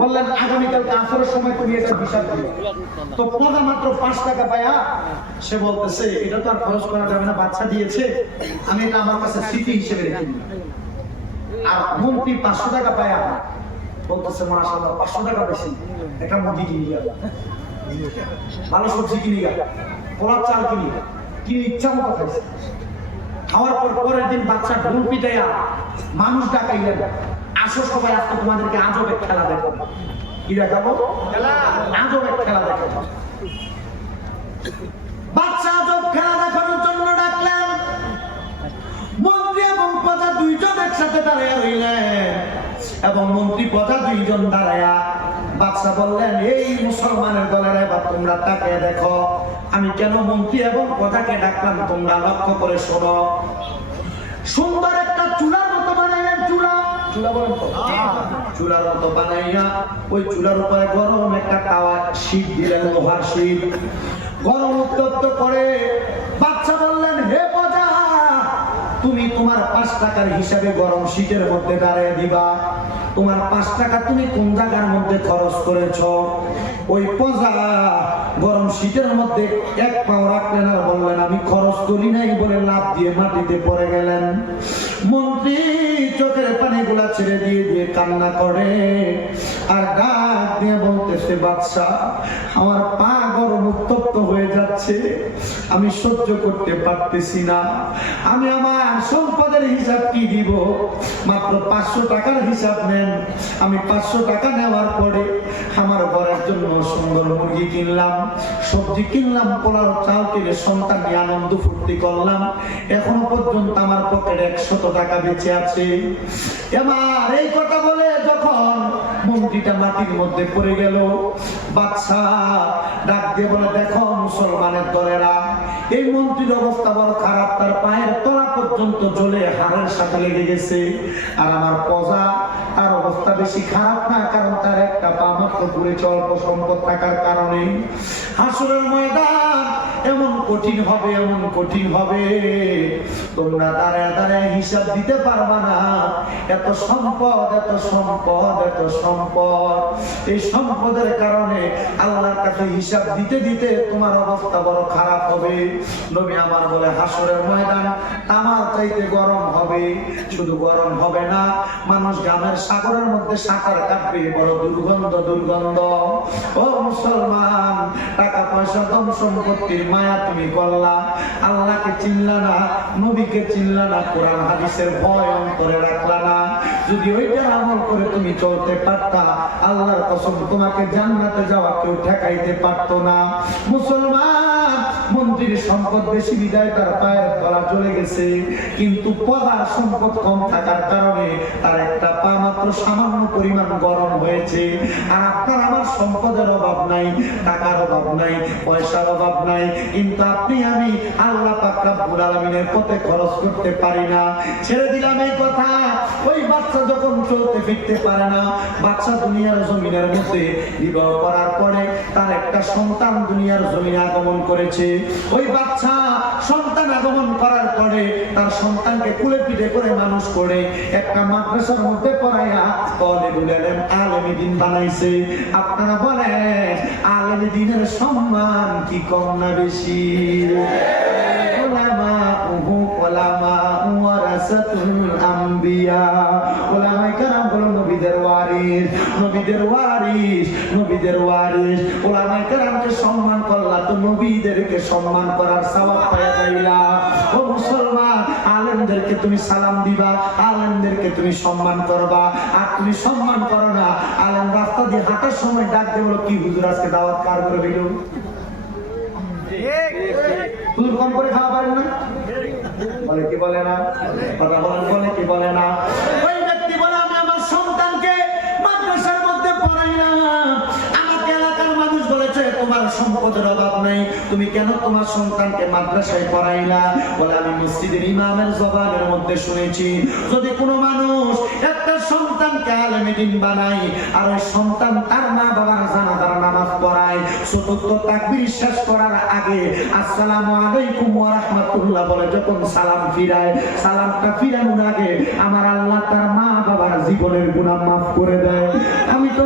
বললেন আগামীকালকে আসরের সময় তুমি এটা হিসাব দিবে। তো পদা মাত্র 5 টাকা পায়া সে বলতেছে এটা তো আর খরচ করা যাবে না, বাচ্চা দিয়েছে, আমি এটা আমার কাছে স্মৃতি হিসেবে রেখে দিই। আর মন্ত্রী 500 টাকা পায়া বলতেছে মাশাআল্লাহ 500 টাকা বেশি, একটা মুরগি কিনে গেল, ভালো সবজি কিনে গেল, পোলার চাল কিনে ইচ্ছা মতো খাইছে। খাওয়ার পর পরের দিন বাচ্চা ঢোল পিটাইয়া মানুষ ডাকাইলেন, আসো সবাই আজকে তোমাদেরকে আজব এক খেলা দেখাবো। কি দেখাবো? আজব এক খেলা দেখাবো। বাচ্চা আজব খেলা দেখানোর জন্য ডাকলেন। মন্ত্রী এবং প্রজা দুইজন একসাথে দাঁড়াইয়া রইলেন এবং মন্ত্রী প্রজা দুইজন দাঁড়াইয়া বাদশা বললেন, এই মুসলমানের দলের এবার তোমরা তাকে দেখো, আমি কেন মন্ত্রী এবং প্রজাকে ডাকলাম তোমরা লক্ষ্য করে শোনো। সুন্দর একটা চুলার মতো বানাইলেন, চুলা বলেন তো, চুলার মতো বানাইয়া ওই চুলার উপরে গরম একটা তাওয়া শীত দিলেন, লোহার শীত, গরম উত্তপ্ত করে বাদশা বললেন, হে প্রজা তুমি তোমার 5 টাকার হিসাবে গরম শীতের মধ্যে দাঁড়িয়ে দিবা। তোমার 5 টাকা তুমি কোন জায়গার মধ্যে খরচ করেছ? ওই প্রজা গরম শীতের মধ্যে এক পাও রাখলেন আর বললেন আমি খরচ করি নাই বলে লাফ দিয়ে মাটিতে পড়ে গেলেন। মন্ত্রী চোখের পানিগুলা ছেড়ে দিয়ে দিয়ে কান্না করে আর ডাক দিয়ে বলতেছে, বাদশা আমার পা গরম উত্তপ্ত হয়ে যাচ্ছে, আমি সহ্য করতে পারতেছি না, আমি আমার সম্পদের হিসাব কি দিব? মাত্র 500 টাকার হিসাব নেন। আমি 500 টাকা নেওয়ার পরে আমার ঘরের জন্য সুন্দর মুরগি কিনলাম, সবজি কিনলাম, পোলাও চাল কিনে সন্তান নিয়ে আনন্দ ফুর্তি করলাম, এখনো পর্যন্ত আমার পকেটে 100 টাকা বেঁচে আছে। এবার এই কথা বলে যখন মন্ত্রীটা মাটির মধ্যে পড়ে গেল, বাদশা ডাক দিয়ে বলে, দেখো মুসলমানের দলেরা, এই মন্ত্রীর অবস্থা বড় খারাপ, তার পায়ের তলা পর্যন্ত জ্বলে হাড়ের সাথে লেগে গেছে। আর আমার প্রজা তার অবস্থা বেশি খারাপ না, কারণ তার একটা পা মাত্র পুড়েছে অল্প সম্পদ থাকার কারণে। হাসরের ময়দান এমন কঠিন হবে, এমন কঠিন হবে, তোমরা দাঁড়ায় দাঁড়ায় হিসাব দিতে পারবা না। এত সম্পদ, এত সম্পদ, এত সম্পদ, এই সম্পদের কারণে আল্লাহর কাছে হিসাব দিতে দিতে তোমার অবস্থা বড় খারাপ হবে। নবী আমার বলে, হাসরের ময়দান তামার চাইতে গরম হবে। শুধু গরম হবে না, মানুষ গ্রামের সাগরের মধ্যে সাঁতার কাটবে, বড় দুর্গন্ধ দুর্গন্ধ। ও মুসলমান, টাকা পয়সা ধন সম্পত্তির মায়া তুমি করলা, আল্লাহকে চিনলা না, নবীকে চিনলা না, কোরআন হাদিসের ভয় অন্তরে রাখলা না। যদি ওইটা আমল করে তুমি চলতে পারতা, আল্লাহর কসম তোমাকে জান্নাতে যাওয়া কেউ ঠেকাইতে পারতো না। মুসলমান, মন্ত্রীর সম্পদ বেশি বিদায় তার পায়ের তলা চলে গেছে, কিন্তু পদার সম্পদ কম থাকার কারণে তার একটা পা মাত্র সামান্য পরিমাণ গরম হয়েছে। আর আপনার আমার সম্পদের অভাব নাই, টাকার অভাব নাই, পয়সার অভাব নাই, কিন্তু আপনি আমি আল্লাহ পাক রব্বুল আলামিনের পথে খরচ করতে পারি না। ছেড়ে দিলাম এই কথা। ওই বাচ্চা যখন চলতে ফিরতে পারে না, বাচ্চা দুনিয়ার জমিনের মধ্যে বিবাহ করার পরে তার একটা সন্তান দুনিয়ার জমিনে আগমন করেছে। ওই বাচ্চা সন্তান আগমন করার পরে তার সন্তানকে কুলে পিঠে করে মানুষ করে একটা মাদ্রাসার মধ্যে পড়াইয়া তালিবুল ইলম আলেমে দ্বীন বানাইছে। আপনারা বলেন, আলেমে দ্বীনের সম্মান কি কম না বেশি? উলামাউহু উলামাউ ওয়ারাসাতুল আম্বিয়া। উলামায়ে কেরাম হলো নবীদের ওয়ারিস, নবীদের ওয়ারিস, নবীদের ওয়ারিস। উলামায়ে কেরামকে সম্মান করলা তো নবীদেরকে সম্মান করার সওয়াব পাওয়া যাইলা। ও মুসলমান, আলেমদেরকে তুমি সালাম দিবা, আলেমদেরকে তুমি সম্মান করবা। আর তুমি সম্মান করো না, আলেম রাস্তা দিয়ে হাঁটার সময় ডাক দিয়ে বলো, কি হুজুর আজকে দাওয়াত কার করে দিল? হুজুর কম করে খাওয়া পারেন না? বলে কি বলে না? কথা বলেন, বলে কি বলে না? ওই ব্যক্তি বলে, আমি আমার সন্তানকে মাদ্রাসার মধ্যে পড়াইলাম, আমাকে এলাকার মানুষ বলেছে তোমার সম্পদের অভাব নাই, তুমি কেন তোমার সন্তানকে মাদ্রাসায় পড়াইলা? বলে, আমি মসজিদের ইমামের জবানের মধ্যে শুনেছি, যদি কোনো মানুষ একটা সন্তানকে আলেমে দ্বীন বানাই আর ওই সন্তান তার মা বাবার জানাজার নামাজ পড়ায়, চতুর্থ তাকবীর শেষ করার আগে আসসালামু আলাইকুম ওয়া রাহমাতুল্লাহ বলে যখন সালাম ফিরায়, সালামটা ফিরানোর আগে আমার আল্লাহ তার মা বাবার জীবনের গুনাহ মাফ করে দেয়। আমি তো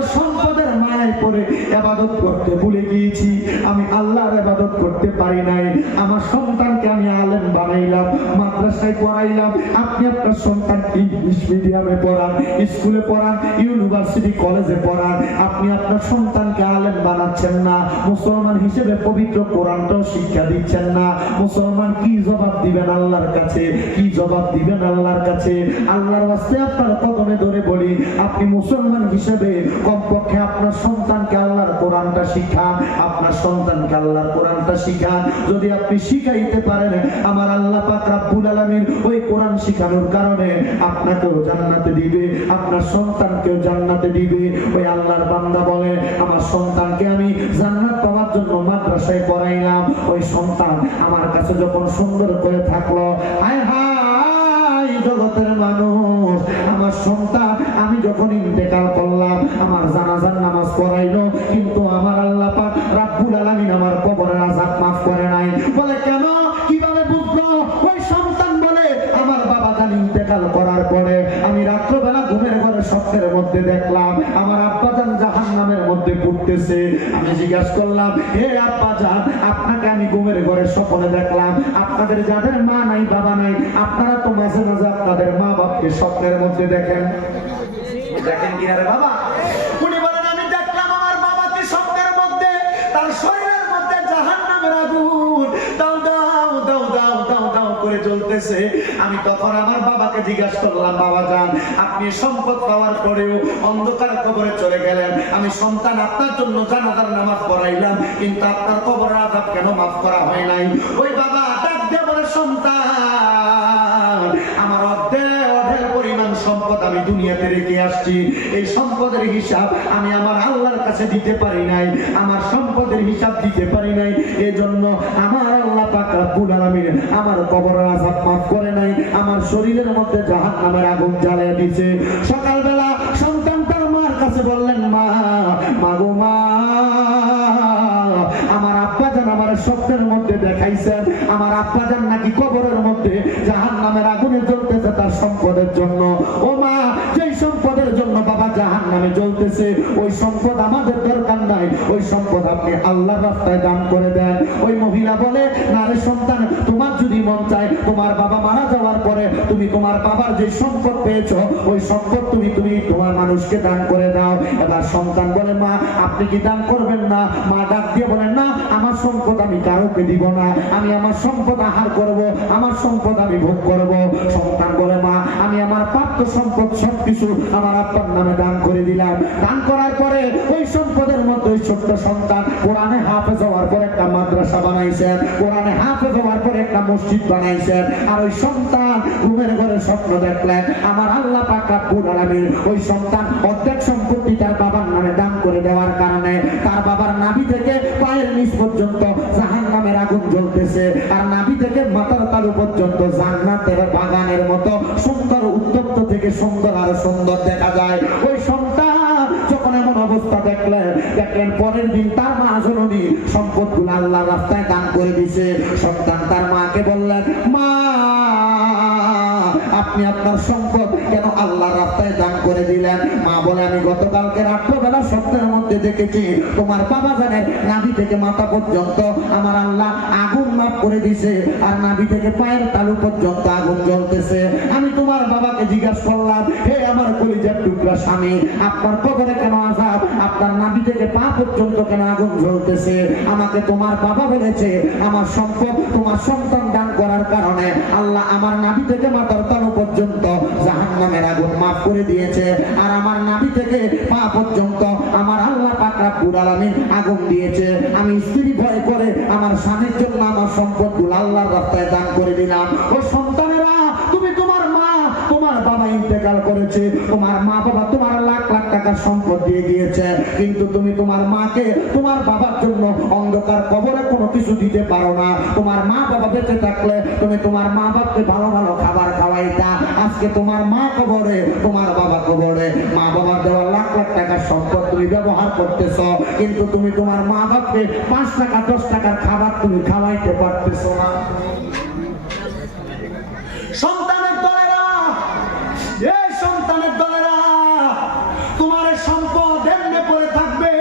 ইবাদত করতে ভুলে গিয়েছি, আমি আল্লাহর ইবাদত করতে পারি নাই। আমার সন্তানকে আমি আলেম বানাইলাম, মাদ্রাসায় পড়াইলাম, আপনি আপনার সন্তানকে ইংলিশ মিডিয়ামে পড়ান, স্কুলে পড়ান, ইউনিভার্সিটি কলেজে পড়ান, আপনি আপনার সন্তানকে আলেম বানাচ্ছেন না। মুসলমান হিসেবে পবিত্র কোরআনটাও শিক্ষা দিচ্ছেন না। মুসলমান কি জবাব দিবেন আল্লাহর কাছে? কি জবাব দিবেন আল্লাহর কাছে? আল্লাহর ওয়াস্তে আপনার কদমে ধরে বলি, আপনি মুসলমান হিসেবে কমপক্ষে আপনার সন্তানকে আল্লাহর কোরআনটা শিখান, আপনার সন্তানকে আল্লাহর কোরআনটা শিখান। যদি আপনি শিখাইতে পারেন, আমার আল্লাহ পাক রব্বুল আলামিন ওই কোরআন শিখানোর কারণে আপনাকেও জান্নাতে দিবে, আপনার সন্তানকেও জান্নাতে দিবে। ওই আল্লাহর বান্দা বলে, আমার সন্তানকে আমি জান্নাত পাওয়ার জন্য মাদ্রাসায় পড়াইলাম, ওই সন্তান আমার কাছে যখন সুন্দর করে থাকলো, হায় হায় জগতের মানুষ, আমার সন্তান আমি যখন ইন্তেকাল করলাম, আমার জানাজার নামাজ পড়াইলো, কিন্তু আমার আল্লাহ পাক রব্বুল আলামিন আমার কবরের আযাব মাফ করে নাই। বলে কেন? কিভাবে বুঝলো? ওই সন্তান বলে, আমার বাবা জান ইন্তেকাল করার পরে আমি রাত্রবেলা ঘুমের ঘরে স্বপ্নের মধ্যে দেখলাম আমার আব্বা জান জাহান্নামের মধ্যে পড়তেছে। আমি জিজ্ঞাসা করলাম, হে আব্বা জান, আপনাকে আমি ঘুমের ঘরে স্বপ্নে দেখলাম, আপনাদের যাদের মা নাই বাবা নাই, আপনারা তো মাঝে মাঝে আপনাদের মা বাপকে স্বপ্নের মধ্যে দেখেন, দেখেন কিনা রে বাবা? উনি বলেন, আমি দেখলাম আমার বাবাকে স্বপ্নের মধ্যে, তার শরীরের মধ্যে জাহান্নামের আগুন দাও দাও দাও দাও দাও দাও করে জ্বলতেছে। আমি তখন আমার বাবাকে জিজ্ঞাসা করলাম, বাবা জান, আপনি সম্পদ পাওয়ার পরেও অন্ধকার কবরে চলে গেলেন, আমি সন্তান আপনার জন্য জানাজার নামাজ পড়াইলাম, কিন্তু আপনার কবরের আযাব কেন মাফ করা হয় নাই? ওই বাবা ডাক দিয়ে বলে, সন্তান, আমার অর্ধেক পরিমাণ সম্পদ আমি দুনিয়াতে রেখে আসছি, এই সম্পদের হিসাব আমি আমার আল্লাহর কাছে দিতে পারি নাই, আমার সম্পদের হিসাব দিতে পারি নাই, এজন্য আমার আল্লাহ পাক রব্বুল আলামিন আমার কবরের আযাব মাফ করে নাই, আমার শরীরের মধ্যে জাহান্নামের আগুন জ্বালিয়ে দিয়েছে। সকালবেলা সন্তান তার মার কাছে বললেন, মা, মাগো মা, আমার আব্বা জান আমার স্বপ্নের মধ্যে দেখাইছেন, আমার আব্বা জান নাকি কবরের মধ্যে জাহান্নামের আগুনে জ্বলতেছে তার সম্পদের জন্য। ও মা, যেই সম্পদের জন্য বাবা জাহান্নামে জ্বলতেছে, ওই সম্পদ আমাদের দরকার নাই, ওই সম্পদ আপনি আল্লাহর রাস্তায় দান করে দেন। ওই মহিলা বলে, না রে সন্তান, তোমার যদি মন চায় তোমার বাবা মারা যাওয়ার পরে তুমি তোমার বাবার যে সম্পদ পেয়েছো, ওই সম্পদ তুমি তোমার মানুষকে দান করে দাও। এবার সন্তান বলে, মা আপনি কি দান করবেন না? মা ডাক দিয়ে বলেন, না, আমার সম্পদ আমি কাউকে দিব না, আমি আমার সম্পদ আহার করব, আমার সম্পদ আমি ভোগ করব। সন্তান বলে, মা আমি আমার প্রাপ্ত সম্পদ সবকিছু আমার আব্বার নামে দান করে দিলাম। দান করার পরে ওই সম্পদের মধ্যে ওই ছোট্ট সন্তান কোরআনে হাফেজ হওয়ার পর একটা মাদ্রাসা বানাইছেন, কোরআনে হাফেজ হওয়ার পর একটা মসজিদ বানাইছেন। আর ওই সন্তান ঘুমের ঘরে স্বপ্ন দেখলেন, আমার আল্লাহ পাক রব্বুল আলামিন ওই সন্তান অর্ধেক সম্পত্তি তার বাবার নামে দান করে দেওয়ার কারণে তার বাবার নাভি থেকে পায়ের নিচ পর্যন্ত জাহান্নামের আগুন জ্বলতেছে, আর নাভি থেকে মাথার তালু পর্যন্ত জান্নাতের বাগানের মতো সুন্দর, উত্তপ্ত থেকে সুন্দর আর সুন্দর দেখা যায়। ওই সন্তান যখন এমন অবস্থা দেখলেন পরের দিন তার মা জননী সম্পদগুলো আল্লাহর রাস্তায় দান করে দিয়েছে। সন্তান তার মাকে বললেন, মা আপনি আপনার সম্পদ কেন আল্লাহর রাস্তায় দান করে দিলেন? মা বলে, আমি গতকালকে রাত্রবেলা স্বপ্নের মধ্যে দেখেছি তোমার বাবা জানের নাভি থেকে মাথা পর্যন্ত আমার আল্লাহ আগুন মাফ করে দিছে, আর নাভি থেকে পায়ের তালু পর্যন্ত আগুন জ্বলতেছে। আমি তোমার বাবাকে জিজ্ঞাসা করলাম, হে আমার কলিজার টুকরা স্বামী, আপনার কবরে কেন আযাব? আপনার নাভি থেকে পা পর্যন্ত কেন আগুন জ্বলতেছে? আমাকে তোমার বাবা বলেছে আমার সম্পদ তোমার সন্তান দান করার কারণে আল্লাহ আমার নাভি থেকে মাথার তালু পর্যন্ত জাহান্নামের আগুন মাফ করে দিয়েছে, আর আমার নাভি থেকে পা পর্যন্ত আমার আল্লাহ পাক রব্বুল আলামিন আগুন দিয়েছে। আমি স্ত্রী ভয় করে আমার স্বামীর জন্য আমার সম্পদগুলো আল্লাহর রাস্তায় দান করে দিলাম। ও সন্তানেরা, তুমি তোমার মা, তোমার বাবা ইন্তেকাল করেছে, তোমার মা বাবা তোমার লাখ লাখ টাকার সম্পদ দিয়ে গিয়েছে, কিন্তু তুমি তোমার মাকে তোমার বাবার জন্য অন্ধকার কবরে কোনো কিছু দিতে পারো না। তোমার মা বাবা বেঁচে থাকলে তুমি তোমার মা বাবাকে ভালো ভালো খাবার খাওয়াইতা। আজকে তোমার মা কবরে, তোমার বাবা কবরে, মা বাবার দেওয়া লাখ লাখ টাকার সম্পদ তুমি ব্যবহার করতেছ, কিন্তু তুমি তোমার মা বাবাকে 5 টাকা 10 টাকার খাবার তুমি খাওয়াইতে পারতেছ না। সন্তানের দলেরা, এই সন্তানের দলেরা, তোমার সম্পদ এমনি পড়ে থাকবে,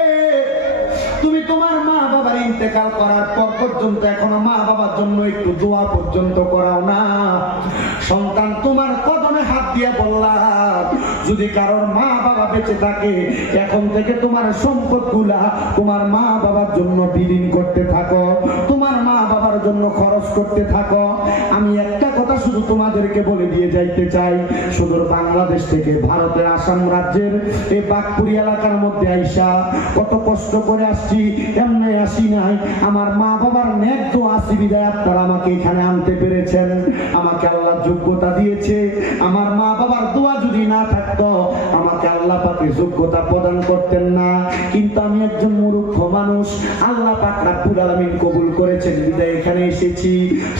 ইন্তেকাল করার পর পর্যন্ত এখনো মা বাবার জন্য একটু দোয়া পর্যন্ত করাও না। সন্তান তোমার কদমে হাত দিয়ে বললাম, যদি কারোর মা বাবা বেঁচে থাকে এখন থেকে তোমার সম্পদগুলা তোমার মা বাবার জন্য বিলীন করতে থাকো, তোমার মা বাবার জন্য খরচ করতে থাকো। আমি একটা কথা শুধু তোমাদেরকে বলে দিয়ে যাইতে চাই, সুদূর বাংলাদেশ থেকে ভারতের আসাম রাজ্যের এই বাগপুরি এলাকার মধ্যে আইসা কত কষ্ট করে আসছি, এমনি আসি নাই। আমার মা বাবার নেক দোয়া আছে বিধায় আপনারা আমাকে এখানে আনতে পেরেছেন। আমাকে আল্লাহ যোগ্যতা দিয়েছে, আমার মা বাবার দোয়া যদি না থাকতো আমাকে আল্লাহ পাকে যোগ্যতা প্রদান করতেন না। কিন্তু আমি একজন মূর্খ মানুষ, আল্লাহ পাক রব্বুল আলামিন কবুল করেছেন বিধায় এখানে এসেছি।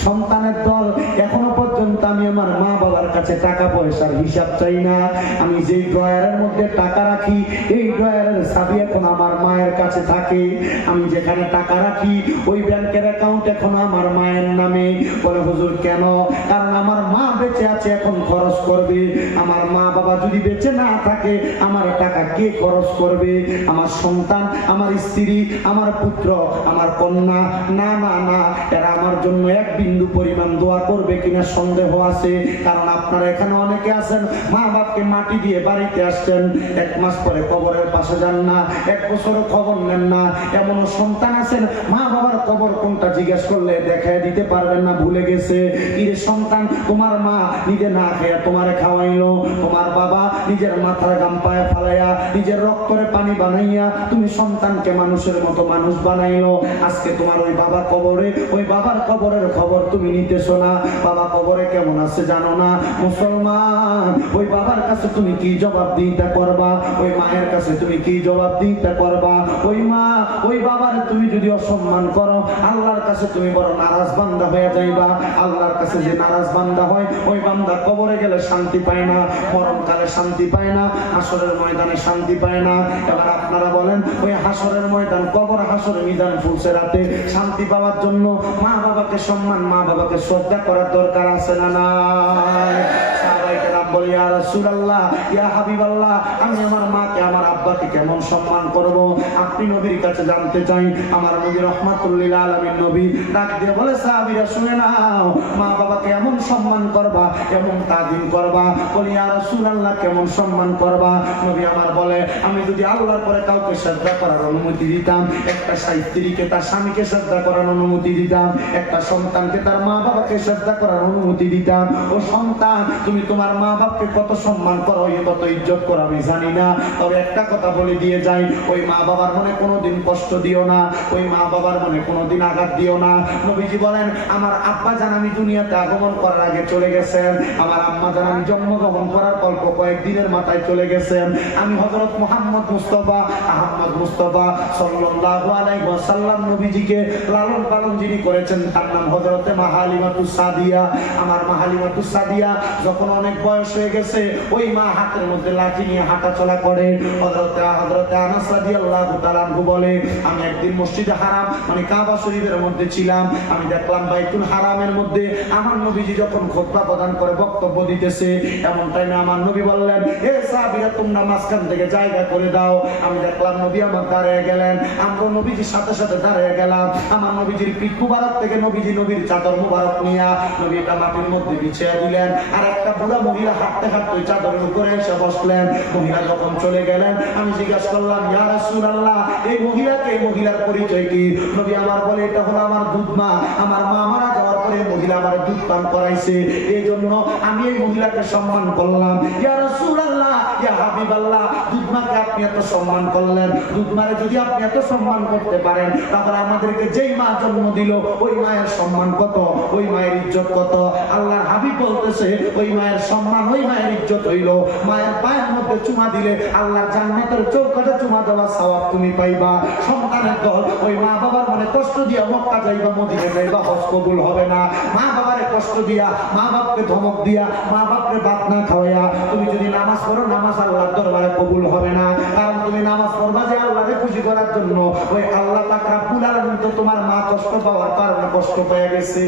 সন্তানের দল এখনো পর্যন্ত আমি আমার মা বাবার কাছে টাকা পয়সার হিসাব চাই না। আমি যেই ড্রয়ারের মধ্যে টাকা রাখি এই ড্রয়ারের চাবি এখন আমার মায়ের কাছে থাকে। আমি যেখানে টাকা রাখি ওই ব্যাংকের অ্যাকাউন্ট এখন আমার মায়ের নামে। বলে হুজুর কেন? কারণ আমার মা বেঁচে আছে, এখন খরচ করবে। আমার মা বাবা যদি বেঁচে না থাকে আমার টাকা কে খরচ করবে? আমার সন্তান, আমার স্ত্রী, আমার পুত্র, আমার কন্যা? না না না, এরা আমার জন্য এক বিন্দু পরিমাণ দোয়া করবে কিনা সন্দেহ আছে। কারণ আপনারা এখানে অনেকে আছেন মা বাপকে মাটি দিয়ে বাড়িতে আসছেন, 1 মাস পরে কবরের পাশে যান না, 1 বছরও খবর নেন না। এমনও সন্তান আছেন মা বাবার কবর কোনটা জিজ্ঞেস করলে দেখায় দিতে পারবেন না, ভুলে গেছে। কিরে সন্তান, তোমার মা নিজে না খেয়ে তোমারে খাওয়াইলো, তোমার বাবা নিজের মাথার গাম পায়ে ফালাইয়া নিজের রক্তরে পানি বানাইয়া তুমি সন্তানকে মানুষের মতো মানুষ বানাইলো। আজকে তোমার ওই বাবা কবরে, ওই বাবার কবরের খবর তুমি নিতেছো না। বাবা কবরে কেমন আছে জানো না? মুসলমান, ওই বাবার কাছে তুমি কি জবাবদিহিতা করবা? ওই মায়ের কাছে তুমি কি জবাবদিহিতা করবা? ওই মা, ওই বাবার তুমি যদি অসম্মান করো আল্লাহর কাছে তুমি বড় নারাজ বান্দা হয়ে যাইবা। আল্লাহর কাছে যে নারাজ বান্দা হয় ওই বান্দা কবরে গেলে শান্তি পায় না, মরণকালে শান্তি পায় না, হাসরের ময়দানে শান্তি পায় না। এবার আপনারা বলেন, ওই হাসরের ময়দান, কবর হাসরের মিজান ফুলসেরাতে শান্তি পাওয়ার জন্য মা বাবাকে সম্মান, মা বাবাকে শ্রদ্ধা করার দরকার আছে না নাই? সাহাবায়ে কেরাম বলে, ইয়া রাসূলুল্লাহ, ইয়া হাবিবাল্লাহ, আমি আমার মাকে আমার আব্বাকে কেমন সম্মান করব? আপনি নবীর কাছে জানতে চাই। আমার নবী রাহমাতুল লিল আলামিন নবী ডাক দিয়ে বলে, সাহাবীরা শুনে নাও, মা বাবাকে এমন সম্মান করবা, এমন তাজিম করবা। বলি, ইয়া রাসূলুল্লাহ, কেমন সম্মান করবা? নবী আমার বলে, আমি যদি আল্লাহর পরে কাউকে শ্রদ্ধা করার অনুমতি দিতাম, একটা স্ত্রীকে তার স্বামীকে শ্রদ্ধা করার অনুমতি দিতাম, একটা সন্তানকে তার মা বাবাকে শ্রদ্ধা করার অনুমতি দিতাম। ও সন্তান, তুমি তোমার মা বাপকে কত সম্মান করো, কত ইজ্জত করো আমি জানি না, তবে একটা কথা বলে দিয়ে যাই, ওই মা বাবার মনে কোনোদিন কষ্ট দিও না, ওই মা বাবার মনে কোনোদিন আঘাত দিও না। নবীজি বলেন, আমার আব্বা জান আমি দুনিয়াতে আগমন করার আগে চলে গেছেন, আমার আম্মা জান আমি জন্মগ্রহণ করার অল্প কয়েকদিনের মাথায় চলে গেছেন। আমি হযরত মুহাম্মদ মুস্তাফা আহমদ মুস্তাফা সাল্লাল্লাহু আলাইহি ওয়াসাল্লাম নবীজিকে লালন পালন যিনি করেছেন তার নাম হযরতে মা হালিমাতুস সাদিয়া। আমার মা হালিমাতুস সাদিয়া যখন অনেক বয়স হয়ে গেছে, ওই মা হাতের মধ্যে লাঠি নিয়ে হাঁটা চলা করে। হযরতে আনাস রাদিয়াল্লাহু তাআলা আনহু বলে, আমি একদিন মসজিদে হারাম মানে কাবা শরীফের মধ্যে ছিলাম, আমি দেখলাম বাইতুল হারামের মধ্যে আমার নবীজি যখন খুতবা প্রদান করে বক্তব্য দিতেছে, এমন টাইমে আমার নবী বললেন, এ সাহাবীরা তোমরা মাঝখান থেকে জায়গা করে দাও। আমি দেখলাম নবী আমার দাঁড়িয়ে গেলেন, আমরা নবীজির সাথে সাথে দাঁড়িয়ে গেলাম। আমার নবীজির পিঠ মুবারক থেকে নবীর চাদর মুবারক নিয়া নবী এটা মাটির মধ্যে বিছিয়ে দিলেন, আর একটা বুড়া মহিলা হাঁটতে হাঁটতে ওই চাদরের উপরে এসে বসলেন। মহিলা যখন চলে গেলেন, আমি জিজ্ঞাসা করলাম, ইয়া রাসূলুল্লাহ, এই মহিলাকে, এই মহিলার পরিচয় কি? নবী আমার বলে, এটা হলো আমার দুধ মা, আমার মা মারা যাওয়ার পরে মহিলা আমার দুধ পান করাইছে, এই জন্য আমি এই মহিলাকে সম্মান করলাম। ইয়া রাসূলুল্লাহ, ইয়া হাবিবাল্লাহ, দুধ মাকে আপনি এত সম্মান করলেন, দুধ মারে যদি আপনি এত সম্মান করতে পারেন, তাহলে আমাদেরকে যেই মা জন্ম দিল ওই মায়ের সম্মান কত, ওই মায়ের ইজ্জত কত? আল্লাহর হাবিব বলতেছে, ওই মায়ের সম্মান, ওই মায়ের ইজ্জত হইল মায়ের পায়ের মধ্যে চুমা দিলে আল্লাহর জান্নাতের চৌকাঠে চুমা দেওয়ার সওয়াব তুমি পাইবা। সন্তানের দল ওই মা বাবার মনে কষ্ট দিয়া মক্কা যাইবা, মদিনা যাইবা, হজ কবুল হবে না। মা বাবারে কষ্ট দিয়া, মা বাপকে ধমক দিয়া, মা বাপকে ভাত না খাওয়াইয়া তুমি যদি নামাজ পড়ো, নামাজ আল্লাহর দরবারে কবুল হবে না। কারণ তুমি নামাজ পড়বা যে আল্লাহকে খুশি করার জন্য, ওই আল্লাহ পাক রব্বুল আলামিন তো তোমার মা কষ্ট পাওয়ার কারণে কষ্ট পেয়ে গেছে।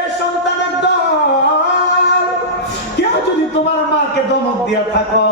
এ সন্তানের দল, কেউ যদি তোমার মাকে মাকে ধমক দিয়া থাকো,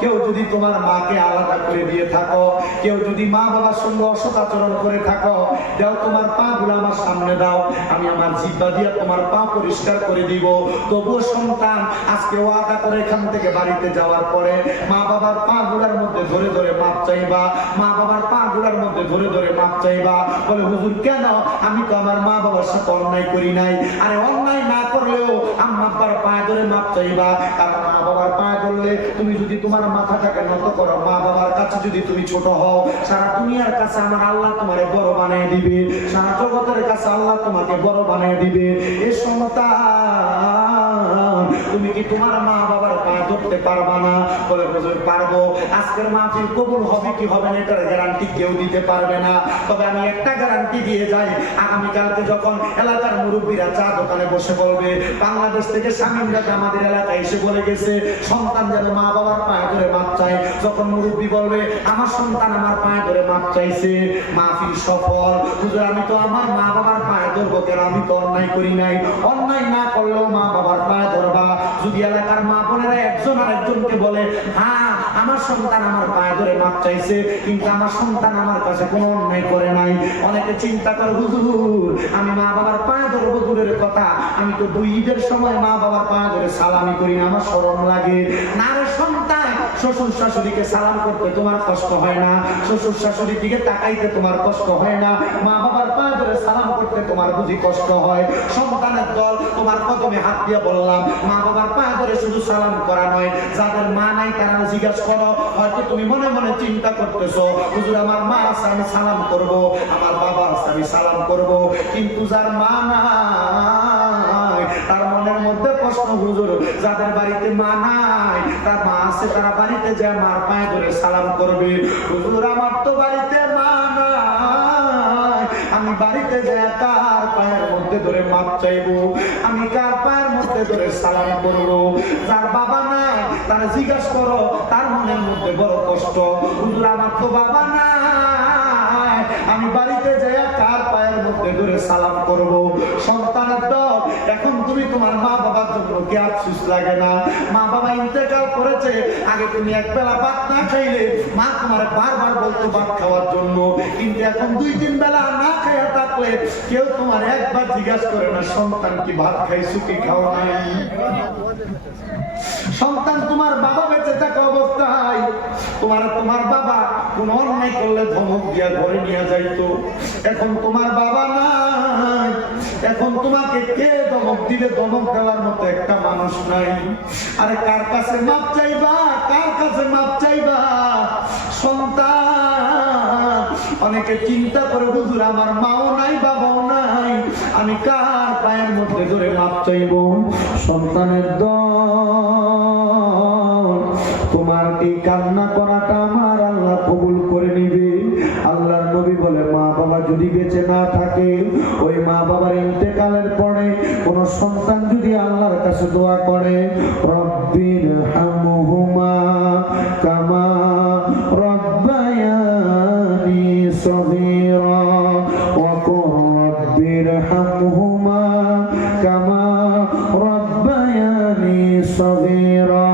কেউ যদি তোমার মাকে আলাদা করে দিয়ে থাকো, কেউ যদি মা বাবার সঙ্গে অসৎ আচরণ করে থাকো, দাও তোমার পা গুলো আমার সামনে দাও, আমি আমার জিহ্বা দিয়া তোমার পা পরিষ্কার করে দিব। তবুও সন্তান আজকে ওয়াদা করে এখান থেকে বাড়িতে যাওয়ার পরে মা বাবার পা গুলার মধ্যে ধরে ধরে মাপ চাইবা, মা বাবার পা গুলার মধ্যে ধরে ধরে মাপ চাইবা। বলে হুজুর কেন? আমি তো আমার মা বাবার সাথে অন্যায় করি নাই। আরে অন্যায় না করলেও আম্মা আব্বার পায়ে ধরে মাপ চাইবা, কারণ মা বাবার পায়ে ধরলে তুমি যদি তোমার মাথাটাকে নত করো, মা বাবার কাছে যদি তুমি ছোট হও, সারা দুনিয়ার কাছে আমার আল্লাহ তোমারে বড় বানিয়ে দিবে, সারা জগতের কাছে আল্লাহ তোমাকে বড় বানিয়ে দিবে। এই সন্তান তুমি কি তোমার মা বাবার পায়ে ধরতে পারবা না? বলে হুজুর পারবো। আজকের মাহফিল কবুল হবে কি হবে না এটার গ্যারান্টি কেউ দিতে পারবে না, তবে আমি একটা গ্যারান্টি দিয়ে যাই, আগামীকালকে যখন এলাকার মুরব্বীরা চা দোকানে বসে বলবে, বাংলাদেশ থেকে শামীমরা আমাদের এলাকায় এসে বলে গেছে সন্তান যেন মা বাবার পায়ে ধরে মাপ চায়, যখন মুরব্বী বলবে আমার সন্তান আমার পায়ে ধরে মাপ চাইছে, মাহফিল সফল। হুজুর আমি তো আমার মা বাবার পায়ে ধরবো কেন? আমি তো অন্যায় করি নাই। অন্যায় না করলেও মা বাবার পায়ে ধরবা। যদি এলাকার মা বোনেরা একজন আরেকজনকে বলে হ্যাঁ আমার সন্তান আমার পায়ে ধরে মাপ চাইছে, কিন্তু আমার সন্তান আমার কাছে কোনো অন্যায় করে নাই, অনেকে চিন্তা করে হুজুর আমি মা বাবার পায়ে ধরবো দূরের কথা, আমি তো দুই ঈদের সময় মা বাবার পায়ে ধরে সালামি করি না, আমার শরম লাগে। না রে সন্তান, শ্বশুর শাশুড়িকে সালাম করতে তোমার কষ্ট হয় না, শ্বশুর শাশুড়ির দিকে তাকাইতে তোমার কষ্ট হয় না, মা বাবার পায়ে ধরে সালাম করতে তোমার বুঝি কষ্ট হয়? সন্তানের দল তোমার কদমে হাত দিয়ে বললাম, মা বাবার পায়ে ধরে শুধু সালাম করা নয়, যাদের মা নাই তারা জিজ্ঞাসা করো। হয়তো তুমি মনে মনে চিন্তা করতেছো হুজুর আমার মা আছে আমি সালাম করব, আমার বাবা আছে আমি সালাম করব, কিন্তু যার মা নাই তার মনের মধ্যে প্রশ্ন, হুজুর যাদের বাড়িতে মা নাই তার মা আছে তারা বাড়িতে যায় মার পায়ে ধরে সালাম করবে। হুজুর আমার তো বাড়িতে মা নাই, আমি বাড়িতে যায় কার পায়ের মধ্যে ধরে মাপ চাইবো, আমি কার পায়ের মধ্যে ধরে সালাম করবো? যার বাবা নাই তারা জিজ্ঞাসা করো, তার মনের মধ্যে বড় কষ্ট, হুজুর আমার তো বাবা নাই, আমি বাড়িতে যাই কার পায়ের মধ্যে ধরে সালাম করব? সন্তানের দল এখন তুমি তোমার মা বাবার জন্য কি আফসোস লাগে না? মা বাবা ইন্তেকাল করেছে, আগে তুমি এক বেলা ভাত না খাইলে মা তোমার বারবার বলতো ভাত খাওয়ার জন্য, কিন্তু এখন দুই তিন বেলা না খাইয়া থাকলে কেউ তোমার একবার জিজ্ঞাসা করে না সন্তান কি ভাত খাইছো কি খাওয়া নাই? সন্তান তোমার বাবা বেঁচে থাকা অবস্থায় তোমার বাবা কোন অন্যায় করলে ধমক দিয়া ঘরে নিয়ে যাইতো, এখন তোমার বাবা নাই, এখন তোমাকে কে ধমক দিবে? ধমক দেওয়ার মতো একটা মানুষ নাই। আরে কার কাছে মাপ চাইবা? কার কাছে মাপ চাইবা? সন্তান অনেকে চিন্তা করে হুজুর আমার মাও নাই বাবাও নাই, আমি কার পায়ের মধ্যে ধরে মাপ চাইবো? সন্তানের দল তোমার এই কান্না করাটা আমার আল্লাহ কবুল করে নিবে। আল্লাহর নবী বলে মা বাবা যদি বেঁচে না থাকে, ওই মা বাবার ইন্তেকালের পরে কোন সন্তান যদি আল্লাহর কাছে দোয়া করে রব্বির হামহুমা কামা রব্বায়ানি সগীরা ওয়া কুর রব্বির হামহুমা কামা রব্বায়ানি সগীরা।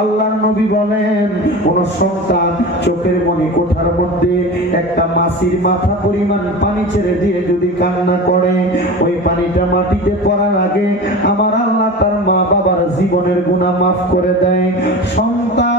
আল্লাহর নবী বলেন কোন সন্তান চোখের মনি কোঠার মধ্যে একটা মাছির মাথা পরিমাণ পানি ছেড়ে দিয়ে যদি কান্না করে, ওই পানিটা মাটিতে পড়ার আগে আমার আল্লাহ তার মা বাবার জীবনের গুনাহ মাফ করে দেয়। সন্তান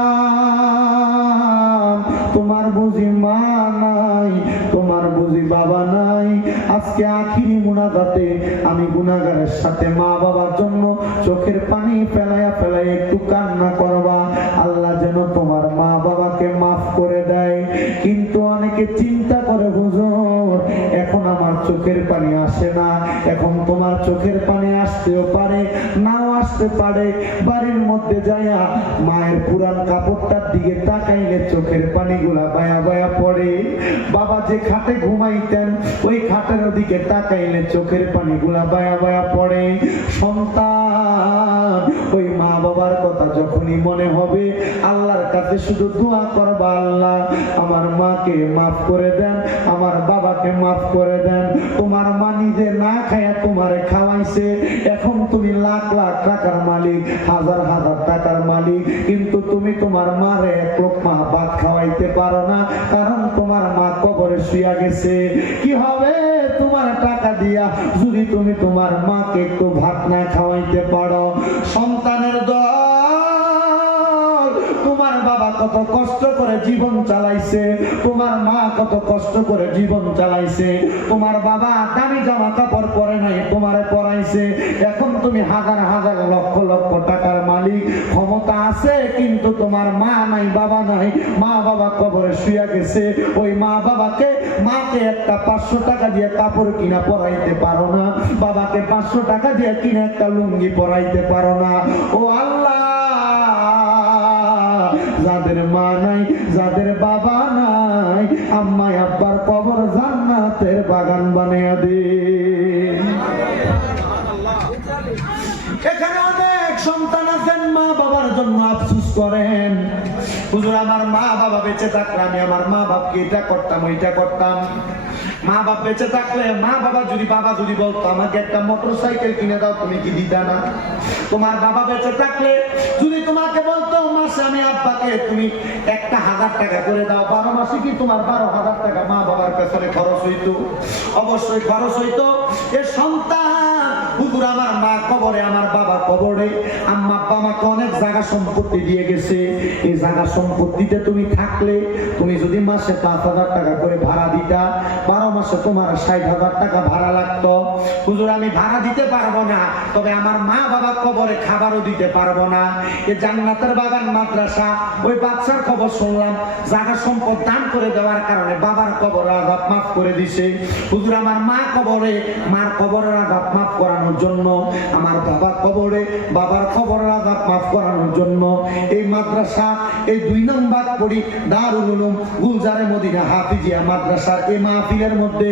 তোমার বুঝি মা নাই, তোমার বুঝি বাবা নাই, আজকে আখিরি মুনাজাতে আমি গুনাহগারের সাথে মা বাবার জন্য চোখের পানি ফেলাইয়া ফেলাইয়া একটু কান্না করবা, আল্লাহ যেন তোমার মা বাবাকে মাফ করে দেয়। কিন্তু অনেকে চিন্তা করে হুজুর এখন আমার চোখের পানি আসে না, এখন তোমার চোখের পানি আসতেও পারে নাও আসতে পারে, বাড়ির মধ্যে যাইয়া মায়ের পুরান কাপড়টার দিকে তাকাইলে চোখের পানিগুলা বায়া বায়া পড়ে, বাবা যে খাটে ঘুমাইতেন ওই খাটের দিকে তাকাইলে চোখের পানিগুলা বায়া বায়া পড়ে। সন্তান ওই মা বাবার কথা যখনই মনে হবে আল্লাহর কাছে শুধু দোয়া করবা, আল্লাহ আমার মাকে মাফ করে দেন, আমার বাবাকে মাফ করে দেন। তোমার মা নিজে না খায়া তোমারে খাওয়াইছে, এখন তুমি লাখ লাখ টাকার মালিক, হাজার হাজার টাকার মালিক, কিন্তু তুমি তোমার মারে এক লোকমা ভাত খাওয়াইতে পারো না, কারণ তোমার মা কবরে শুয়ে গেছে। কি হবে তোমার টাকা দিয়া যদি তুমি তোমার মাকে একটু ভাত না খাওয়াইতে পারো? সন্তানের দল, তোমার বাবা কত কষ্ট করে জীবন চালাইছে, তোমার মা কত কষ্ট করে জীবন চালাইছে, তোমার বাবা দামি জামা কাপড় পরে নাই, তোমারে পরাইছে, এখন তুমি হাজার হাজার লক্ষ লক্ষ টাকার মালিক, ক্ষমতা আছে, কিন্তু তোমার মা নাই, বাবা নাই, মা বাবা কবরে শুয়ে গেছে। ওই মা বাবাকে, মাকে একটা 500 টাকা দিয়ে কাপড় কিনা পরাইতে পারো না, বাবাকে 500 টাকা দিয়ে কিনা একটা লুঙ্গি পরাইতে পারো না। ও আল্লাহ, যাদের মা নাই, যাদের বাবা নাই, আম্মা আব্বার কবর জান্নাতের বাগান বানিয়ে দে। এখানে অনেক সন্তান আছেন মা বাবার জন্য আফসোস করেন, হুজুর আমার মা বাবা বেঁচে থাকলে আমি আমার মা বাপকে এটা করতাম ওইটা করতাম। মা বাপ বেঁচে থাকলে মা বাবা যদি, বাবা যদি বলতো আমাকে একটা মোটরসাইকেল কিনে দাও, তুমি কি দিতা না? তোমার বাবা বেঁচে থাকলে যদি তোমাকে বলতো মাসে আমি আব্বাকে তুমি 1000 টাকা করে দাও, 12 মাসে কি তোমার 12,000 টাকা মা বাবার পেছনে খরচ হইতো? অবশ্যই খরচ হইতো। এ সন্তান, হুজুর আমার মা কবরে, আমার বাবা কবরে, আম্মা আব্বা আমাকে অনেক জায়গা সম্পত্তি দিয়ে গেছে, এই জায়গা সম্পত্তিতে তুমি থাকলে, তুমি যদি মাসে 5,000 টাকা করে ভাড়া দিতা, 12 মাসে তোমার 60,000 টাকা ভাড়া লাগতো। হুজুর আমি ভাড়া দিতে পারবো না, তবে আমার মা বাবা কবরে খাবারও দিতে পারবো না। এই জান্নাতের বাগান মাদ্রাসা, ওই বাচ্চার খবর শুনলাম, জায়গা সম্পদ দান করে দেওয়ার কারণে বাবার কবর আযাব মাফ করে দিছে। হুজুর আমার মা কবরে, মার কবরের আযাব মাফ করানোর জন্য, আমার বাবা কবরে, বাবার কবরের আযাব মাফ করানোর জন্য এই মাদ্রাসা, এই 2 নম্বর পড়ি দারুল উলুম গুলজারে মদিনা হাফিজিয়া মাদ্রাসার এই মাহফিলের মধ্যে